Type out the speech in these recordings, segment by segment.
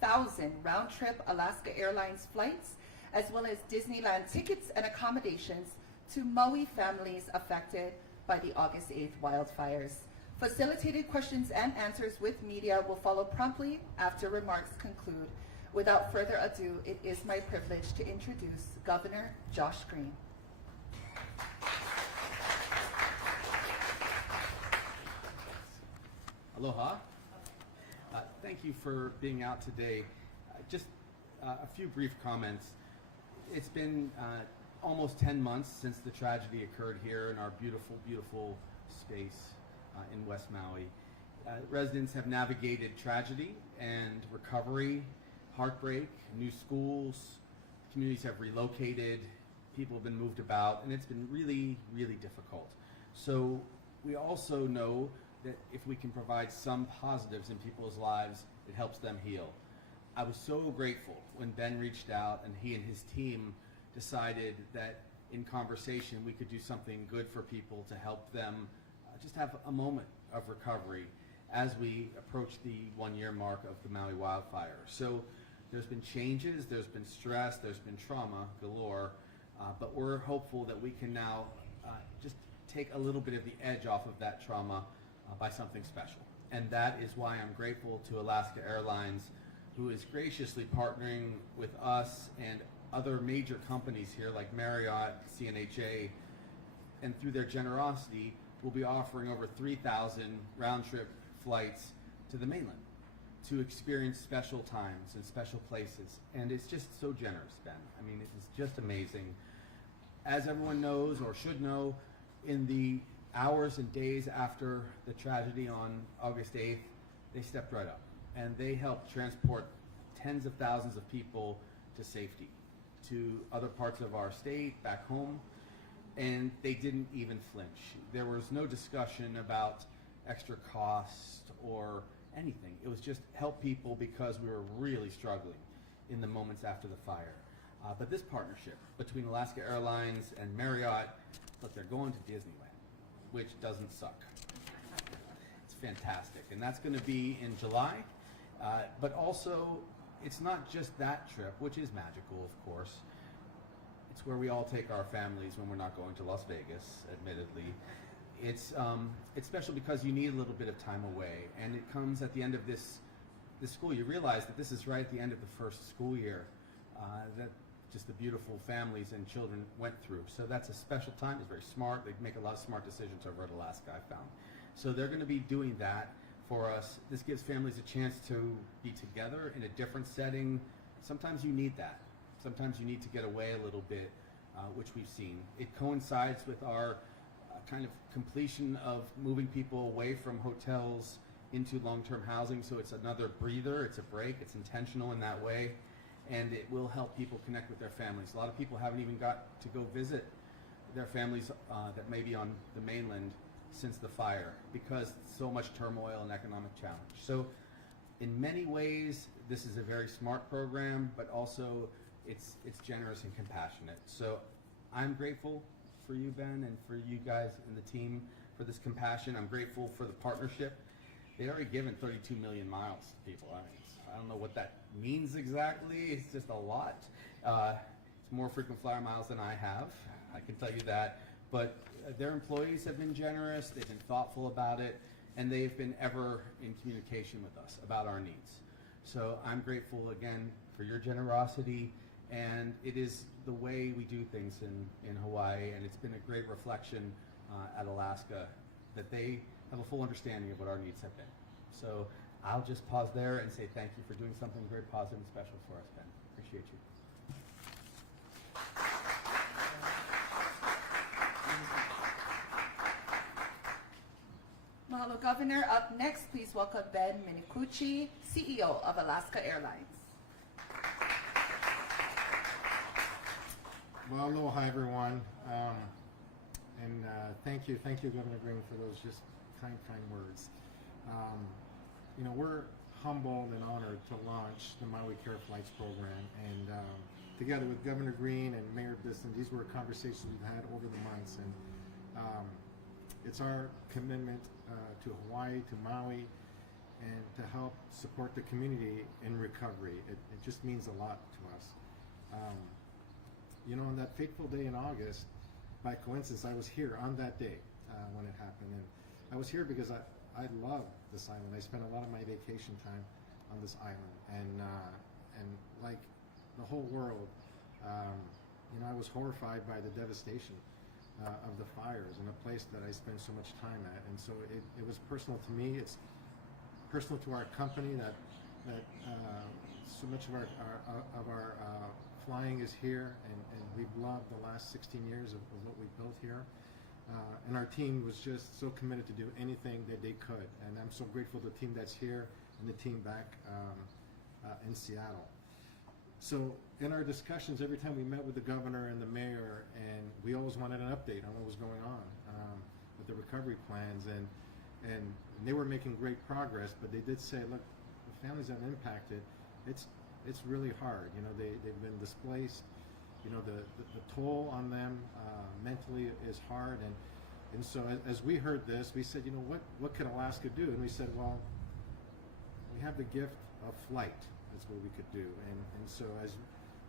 3,000 round-trip Alaska Airlines flights, as well as Disneyland tickets and accommodations to Maui families affected by the August 8th wildfires. Facilitated questions and answers with media will follow promptly after remarks conclude. Without further ado, it is my privilege to introduce Governor Josh Green. Aloha. Thank you for being out today. Just a few brief comments. It's been almost 10 months since the tragedy occurred here in our beautiful, beautiful space in West Maui. Residents have navigated tragedy and recovery, heartbreak, new schools, communities have relocated, people have been moved about, and it's been really, really difficult. So we also know that if we can provide some positives in people's lives, it helps them heal. I was so grateful when Ben reached out and he and his team decided that in conversation we could do something good for people to help them just have a moment of recovery as we approach the 1-year mark of the Maui wildfire. So there's been changes, there's been stress, there's been trauma galore, but we're hopeful that we can now just take a little bit of the edge off of that trauma by something special. And that is why I'm grateful to Alaska Airlines, who is graciously partnering with us and other major companies here like Marriott, CNHA, and through their generosity, we'll be offering over 3,000 round-trip flights to the mainland to experience special times and special places. And it's just so generous, Ben. I mean, it is just amazing. As everyone knows or should know, in the hours and days after the tragedy on August 8th, they stepped right up and they helped transport tens of thousands of people to safety, to other parts of our state, back home, and they didn't even flinch. There was no discussion about extra cost or anything. It was just help people because we were really struggling in the moments after the fire. But this partnership between Alaska Airlines and Marriott, look, they're going to Disneyland, which doesn't suck. It's fantastic, and that's going to be in July. But also, it's not just that trip, which is magical, of course. It's where we all take our families when we're not going to Las Vegas, admittedly. It's special because you need a little bit of time away, and it comes at the end of this school. You realize that this is right at the end of the first school year that just the beautiful families and children went through. So that's a special time. It's very smart. They make a lot of smart decisions over at Alaska, I found. So they're going to be doing that for us. This gives families a chance to be together in a different setting. Sometimes you need that. Sometimes you need to get away a little bit, which we've seen. It coincides with our kind of completion of moving people away from hotels into long-term housing. So it's another breather, it's a break, it's intentional in that way. And it will help people connect with their families. A lot of people haven't even got to go visit their families that may be on the mainland since the fire because so much turmoil and economic challenge. So in many ways, this is a very smart program, but also it's generous and compassionate. So I'm grateful for you, Ben, and for you guys and the team for this compassion. I'm grateful for the partnership. They already given 32 million miles to people. I don't know what that means exactly. It's just a lot. It's more frequent flyer miles than I have. I can tell you that. But their employees have been generous. They've been thoughtful about it, and they've been ever in communication with us about our needs. So I'm grateful again for your generosity, and it is the way we do things in Hawaii, and it's been a great reflection at Alaska that they have a full understanding of what our needs have been. So I'll just pause there and say thank you for doing something very positive and special for us, Ben. Appreciate you. Mahalo, Governor. Up next, please welcome Ben Minikuchi, CEO of Alaska Airlines. Well, aloha, everyone. Thank you, Governor Green, for those just kind words. You know, we're humbled and honored to launch the Maui Care Flights program, and together with Governor Green and Mayor Bisson, these were conversations we've had over the months, and it's our commitment to Hawaii, to Maui, and to help support the community in recovery. It just means a lot to us. You know, on that fateful day in August, by coincidence, I was here on that day when it happened. And I was here because I love this island. I spent a lot of my vacation time on this island. And like the whole world, you know, I was horrified by the devastation of the fires in a place that I spent so much time at. And so it was personal to me. It's personal to our company that so much of our flying is here, and we've loved the last 16 years of what we built here. And our team was just so committed to do anything that they could. And I'm so grateful to the team that's here and the team back in Seattle. So in our discussions, every time we met with the governor and the mayor, and we always wanted an update on what was going on with the recovery plans, and they were making great progress, but they did say, look, the families that are impacted, it's really hard. You know, they've been displaced. You know, the toll on them mentally is hard, and so as we heard this, we said, you know, what could Alaska do? And we said, well, we have the gift of flight. That's what we could do. And so as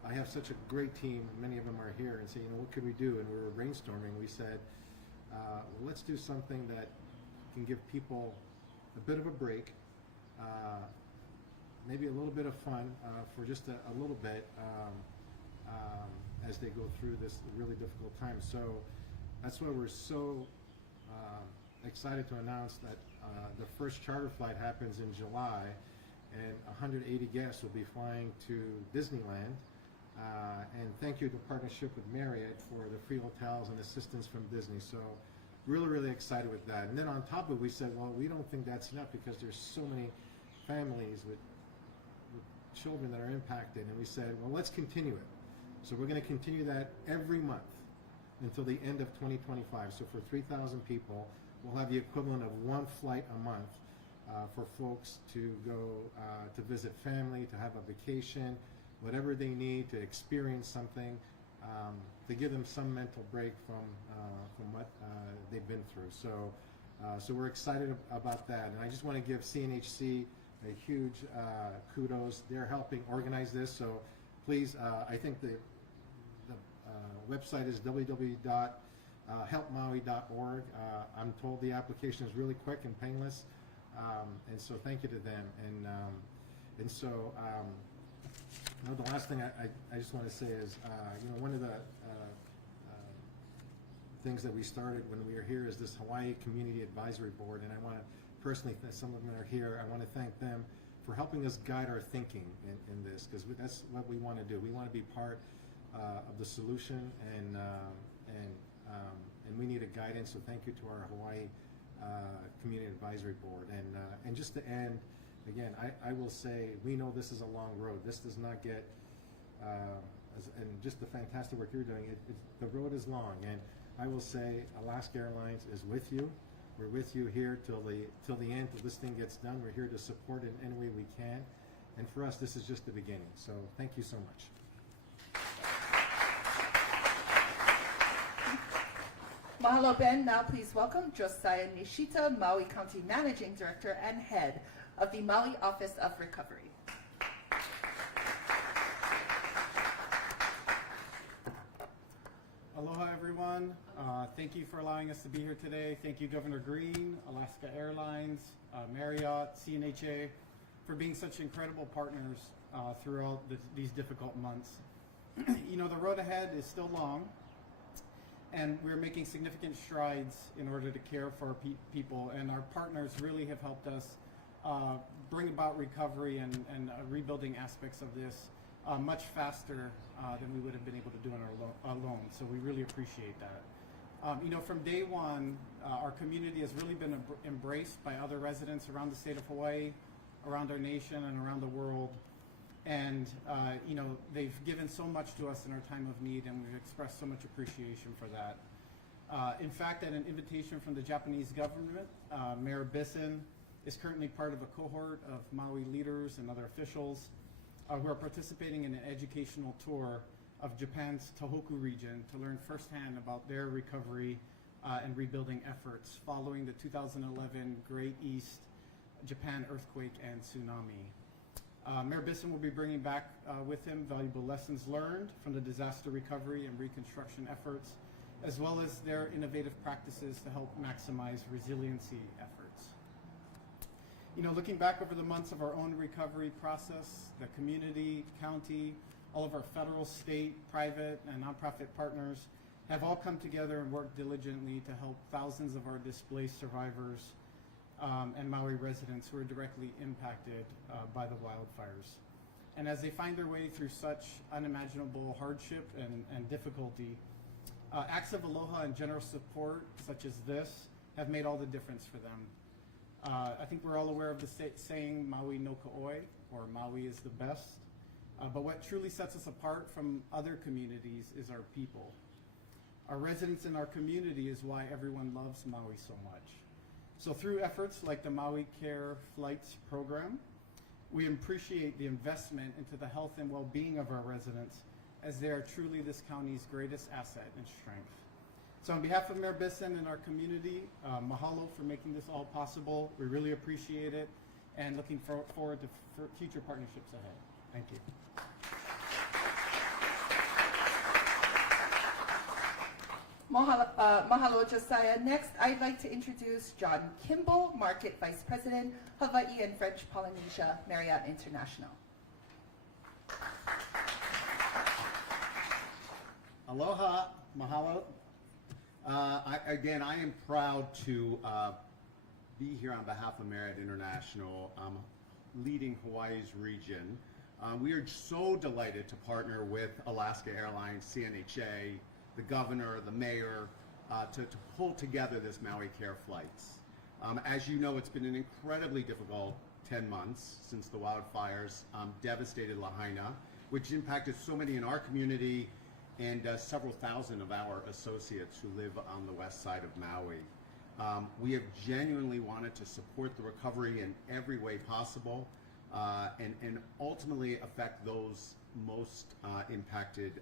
I have such a great team, many of them are here, and say, you know, what could we do? And we were brainstorming. We said, well, let's do something that can give people a bit of a break, maybe a little bit of fun for just a little bit as they go through this really difficult time. So that's why we're so excited to announce that the first charter flight happens in July, and 180 guests will be flying to Disneyland. And thank you to partnership with Marriott for the free hotels and assistance from Disney. So really, really excited with that. And then on top of it, we said, well, we don't think that's enough because there's so many families with children that are impacted. And we said, well, let's continue it. So we're going to continue that every month until the end of 2025. So for 3,000 people, we'll have the equivalent of one flight a month for folks to go to visit family, to have a vacation, whatever they need to experience something, to give them some mental break from what they've been through. So we're excited about that. And I just want to give CNHC a huge kudos. They're helping organize this. So please, I think the website is www.helpmaui.org. I'm told the application is really quick and painless. And so thank you to them. And so you know, the last thing I just want to say is, you know, one of the things that we started when we were here is this Hawaii Community Advisory Board, and I want to personally, some of them are here, I want to thank them for helping us guide our thinking in this, because that's what we want to do. We want to be part of the solution, and we need a guidance. So thank you to our Hawaii Community Advisory Board. And just to end, again, I will say we know this is a long road. This does not get, and just the fantastic work you're doing. The road is long, and I will say Alaska Airlines is with you. We're with you here till the end, till this thing gets done. We're here to support it in any way we can. And for us, this is just the beginning. So thank you so much. Mahalo, Ben. Now please welcome Josiah Nishita, Maui County Managing Director and Head of the Maui Office of Recovery. Aloha, everyone. Thank you for allowing us to be here today. Thank you, Governor Green, Alaska Airlines, Marriott, CNHA, for being such incredible partners throughout these difficult months. You know, the road ahead is still long, and we're making significant strides in order to care for our people, and our partners really have helped us bring about recovery and rebuilding aspects of this much faster than we would have been able to do on our alone. So we really appreciate that. You know, from day one, our community has really been embraced by other residents around the state of Hawaii, around our nation, and around the world. And you know, they've given so much to us in our time of need, and we've expressed so much appreciation for that. In fact, at an invitation from the Japanese government, Mayor Bisson is currently part of a cohort of Maui leaders and other officials who are participating in an educational tour of Japan's Tohoku region to learn firsthand about their recovery and rebuilding efforts following the 2011 Great East Japan earthquake and tsunami. Mayor Bisson will be bringing back with him valuable lessons learned from the disaster recovery and reconstruction efforts, as well as their innovative practices to help maximize resiliency efforts. You know, looking back over the months of our own recovery process, the community, county, all of our federal, state, private, and nonprofit partners have all come together and worked diligently to help thousands of our displaced survivors and Maui residents who are directly impacted by the wildfires. And as they find their way through such unimaginable hardship and difficulty, acts of aloha and general support such as this have made all the difference for them. I think we're all aware of the saying Maui no ka'oi, or Maui is the best. But what truly sets us apart from other communities is our people. Our residents in our community is why everyone loves Maui so much. So through efforts like the Maui Care Flights program, we appreciate the investment into the health and well-being of our residents, as they are truly this county's greatest asset and strength. So on behalf of Mayor Bisson and our community, mahalo for making this all possible. We really appreciate it, and looking forward to future partnerships ahead. Thank you. Mahalo, Josiah. Next, I'd like to introduce John Kimball, Market Vice President, Hawaii and French Polynesia, Marriott International. Aloha, mahalo. I am proud to be here on behalf of Marriott International, leading Hawaii's region. We are so delighted to partner with Alaska Airlines, CNHA, the governor, the mayor, to pull together this Maui Care Flights. As you know, it's been an incredibly difficult 10 months since the wildfires devastated Lahaina, which impacted so many in our community and several thousand of our associates who live on the west side of Maui. We have genuinely wanted to support the recovery in every way possible and ultimately affect those most impacted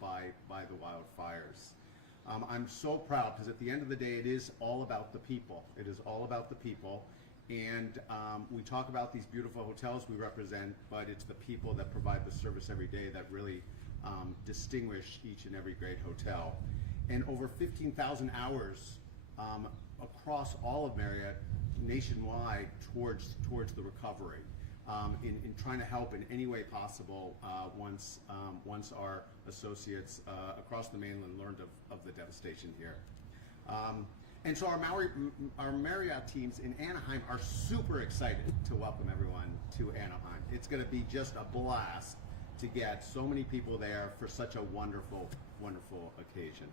by the wildfires. I'm so proud because at the end of the day, it is all about the people. It is all about the people. And we talk about these beautiful hotels we represent, but it's the people that provide the service every day that really distinguish each and every great hotel. And over 15,000 hours across all of Marriott nationwide towards the recovery. In trying to help in any way possible once our associates across the mainland learned of the devastation here. And so our Marriott teams in Anaheim are super excited to welcome everyone to Anaheim. It's going to be just a blast to get so many people there for such a wonderful, wonderful occasion.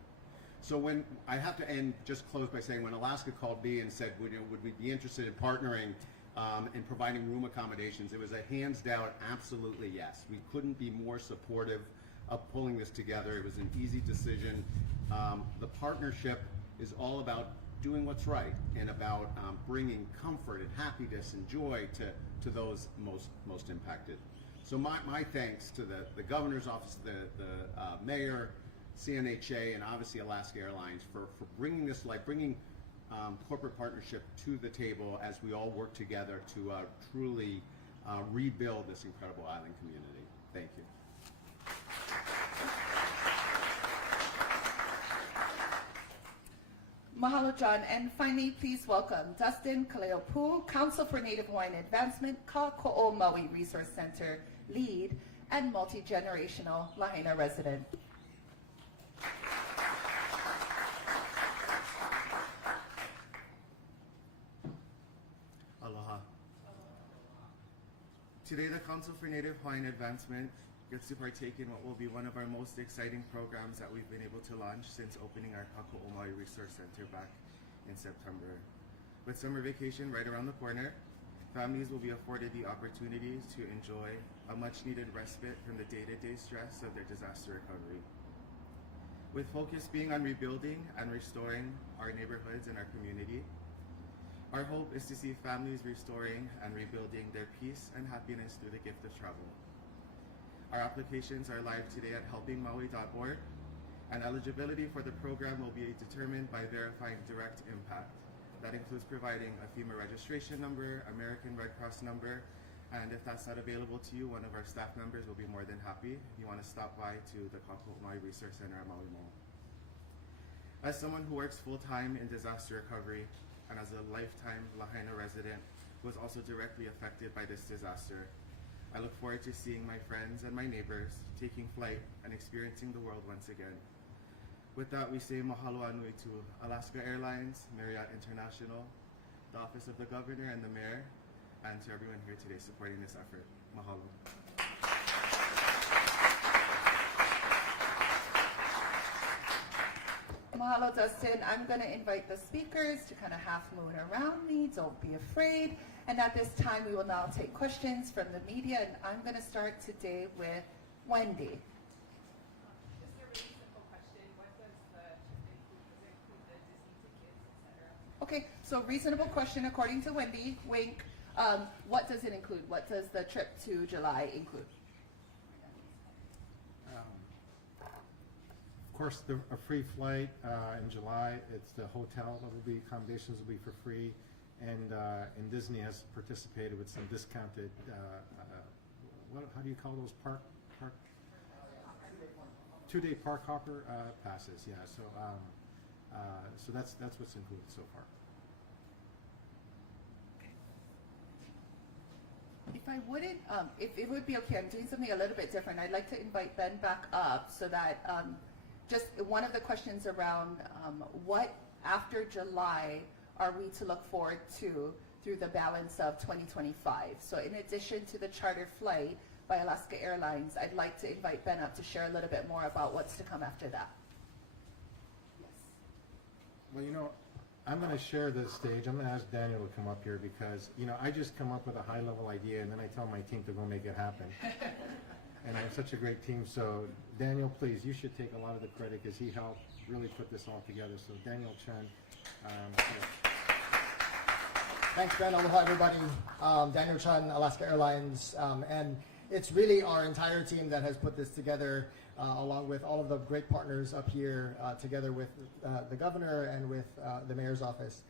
So when I have to just close by saying, when Alaska called me and said, would we be interested in partnering and providing room accommodations, it was a hands down absolutely yes. We couldn't be more supportive of pulling this together. It was an easy decision. The partnership is all about doing what's right and about bringing comfort and happiness and joy to those most impacted. So my thanks to the governor's office, the mayor, CNHA, and obviously Alaska Airlines for bringing this life, bringing corporate partnership to the table as we all work together to truly rebuild this incredible island community. Thank you. Mahalo, John. And finally, please welcome Dustin Kaleopu, Council for Native Hawaiian Advancement, Ka'ako'o Maui Resource Center lead and multi-generational Lahaina resident. Aloha. Today, the Council for Native Hawaiian Advancement gets to partake in what will be one of our most exciting programs that we've been able to launch since opening our Ka'ako'o Maui Resource Center back in September. With summer vacation right around the corner, families will be afforded the opportunity to enjoy a much-needed respite from the day-to-day stress of their disaster recovery. With focus being on rebuilding and restoring our neighborhoods and our community, our hope is to see families restoring and rebuilding their peace and happiness through the gift of travel. Our applications are live today at helpingmaui.org, and eligibility for the program will be determined by verifying direct impact, That includes providing a FEMA registration number, American Red Cross number, and if that's not available to you, one of our staff members will be more than happy if you want to stop by to the Kako Maui Resource Center at Maui Mall. As someone who works full-time in disaster recovery and as a lifetime Lahaina resident who was also directly affected by this disaster, I look forward to seeing my friends and my neighbors taking flight and experiencing the world once again. With that, we say mahalo anui to Alaska Airlines, Marriott International, the Office of the Governor and the Mayor, and to everyone here today supporting this effort. Mahalo. Mahalo, Dustin. I'm going to invite the speakers to kind of half moon around me. Don't be afraid. And at this time, we will now take questions from the media. And I'm going to start today with Wendy. Just a really simple question. What does the trip include? Does it include the Disney tickets, etc.? Okay, so reasonable question according to Wendy. Wink. What does it include? What does the trip to July include? Of course, a free flight in July. It's the hotel that will be, accommodations will be for free, and Disney has participated with some discounted. How do you call those park 2-day park hopper passes? Yeah. So that's what's included so far. If I wouldn't, if it would be okay, I'm doing something a little bit different. I'd like to invite Ben back up so that just one of the questions around what after July are we to look forward to through the balance of 2025? So in addition to the charter flight by Alaska Airlines, I'd like to invite Ben up to share a little bit more about what's to come after that. Yes. Well, I'm going to share this stage. I'm going to ask Daniel to come up here because, I just come up with a high-level idea and then I tell my team to go make it happen. And I have such a great team. So, Daniel, please, you should take a lot of the credit because he helped really put this all together. So, Daniel Chen. Thanks, Ben. Aloha, everybody. Daniel Chen, Alaska Airlines. And it's really our entire team that has put this together, along with all of the great partners up here, together with the governor and with the mayor's office.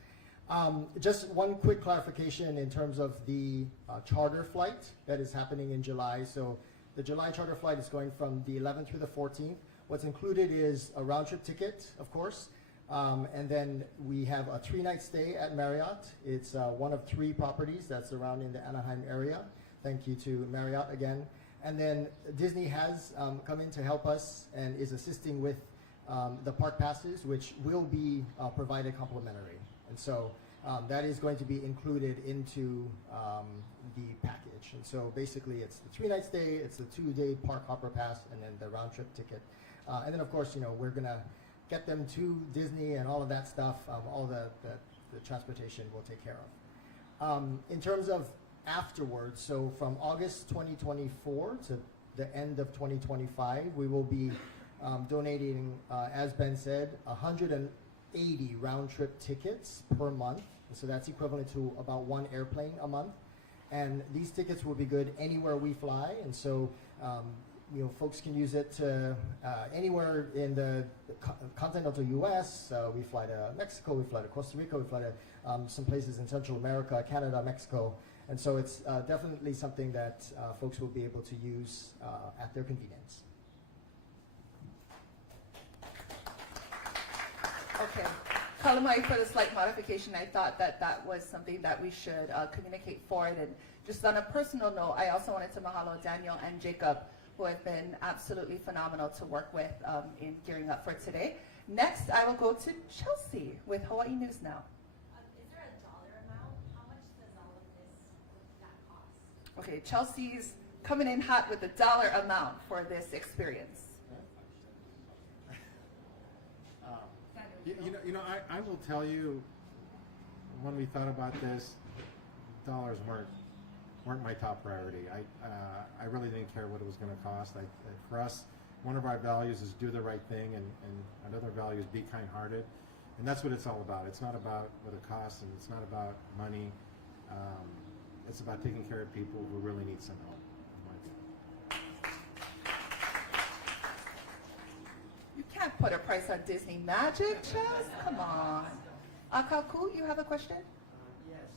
Just one quick clarification in terms of the charter flight that is happening in July. So the July charter flight is going from the 11th through the 14th. What's included is a round-trip ticket, of course, and then we have a 3-night stay at Marriott. It's one of 3 properties that's around in the Anaheim area. Thank you to Marriott again. And then Disney has come in to help us and is assisting with the park passes, which will be provided complimentary. And so that is going to be included into the package. And so basically it's the 3-night stay, it's the 2-day park hopper pass, and then the round trip ticket. And then of course, we're gonna get them to Disney and all of that stuff, all the transportation we'll take care of. In terms of afterwards, so from August 2024 to the end of 2025, we will be donating, as Ben said, 180 round-trip tickets per month. So that's equivalent to about 1 airplane a month. And these tickets will be good anywhere we fly. And so, folks can use it to anywhere in the continental U.S. We fly to Mexico, we fly to Costa Rica, we fly to some places in Central America, Canada, Mexico. And so it's definitely something that folks will be able to use at their convenience. Okay. Kalamai, for the slight modification, I thought that was something that we should communicate forward. And just on a personal note, I also wanted to mahalo Daniel and Jacob, who have been absolutely phenomenal to work with in gearing up for today. Next, I will go to Chelsea with Hawaii News Now. Is there a dollar amount? How much does all of this cost? Okay, Chelsea's coming in hot with the dollar amount for this experience. I will tell you, when we thought about this, dollars weren't my top priority. I really didn't care what it was going to cost. For us, one of our values is do the right thing, and another value is be kind-hearted, and that's what it's all about. It's not about what it costs, and it's not about money. It's about taking care of people who really need some help. You can't put a price on Disney Magic, Chels. Come on. Akauku, you have a question? Yes,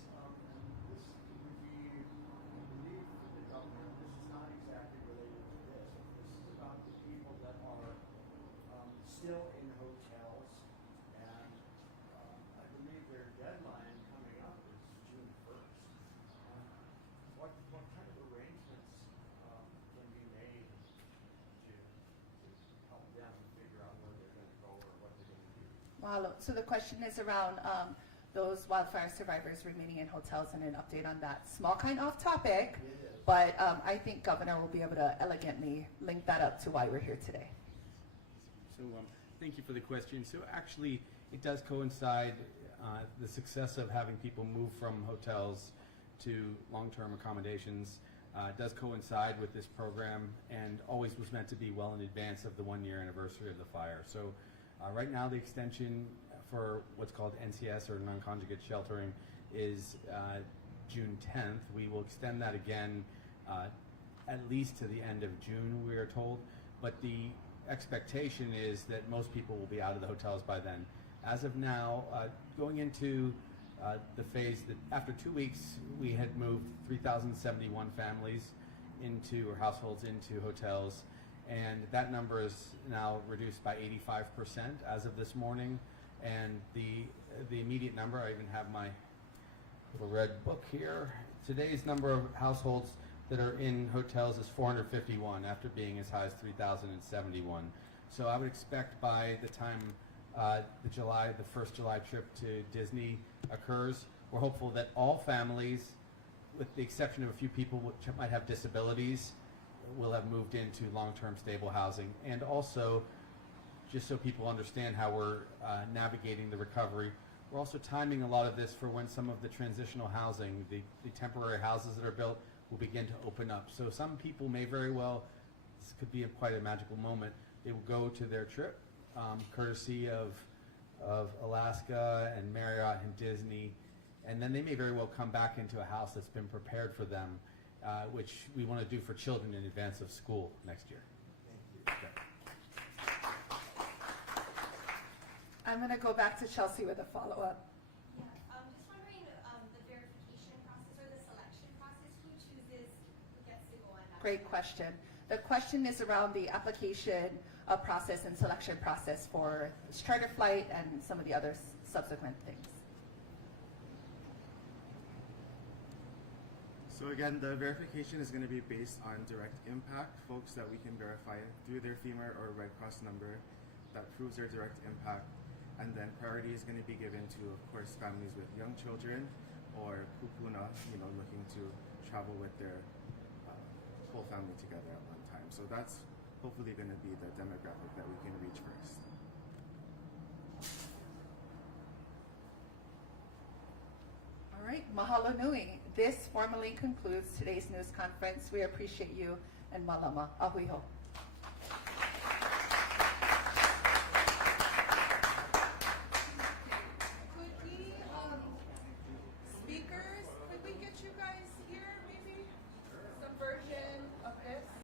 this would be, I believe, for the governor. This is not exactly related to this. This is about the people that are still in hotels, and I believe their deadline coming up is June 1st. What kind of arrangements can be made to help them figure out where they're going to go or what they're going to do? Mahalo. So the question is around those wildfire survivors remaining in hotels and an update on that. Small kind off topic, but I think Governor will be able to elegantly link that up to why we're here today. So thank you for the question. So actually, it does coincide, the success of having people move from hotels to long-term accommodations does coincide with this program, and always was meant to be well in advance of the 1-year anniversary of the fire. So right now the extension for what's called NCS, or non-conjugate sheltering, is June 10th. We will extend that again at least to the end of June, we are told, but the expectation is that most people will be out of the hotels by then. As of now, going into the phase that after 2 weeks we had moved 3,071 families into, or households into, hotels, and that number is now reduced by 85% as of this morning. And the immediate number, I even have my little red book here. Today's number of households that are in hotels is 451 after being as high as 3,071. So I would expect by the time the first July trip to Disney occurs, we're hopeful that all families, with the exception of a few people which might have disabilities, will have moved into long-term stable housing. And also, just so people understand how we're navigating the recovery, we're also timing a lot of this for when some of the transitional housing, the temporary houses that are built, will begin to open up. So some people may very well, this could be quite a magical moment, they will go to their trip, courtesy of Alaska and Marriott and Disney, and then they may very well come back into a house that's been prepared for them, which we want to do for children in advance of school next year. Thank you. Okay. I'm going to go back to Chelsea with a follow-up. Yeah, just wondering, the verification process or the selection process, who chooses who gets to go on that? Great question. The question is around the application process and selection process for this charter flight and some of the other subsequent things. So again, the verification is going to be based on direct impact, folks that we can verify through their FEMA or Red Cross number that proves their direct impact. And then priority is going to be given to, of course, families with young children or kupuna, looking to travel with their whole family together at one time. So that's hopefully going to be the demographic that we can reach first. All right, mahalo nui. This formally concludes today's news conference. We appreciate you, and malama. Ahui ho.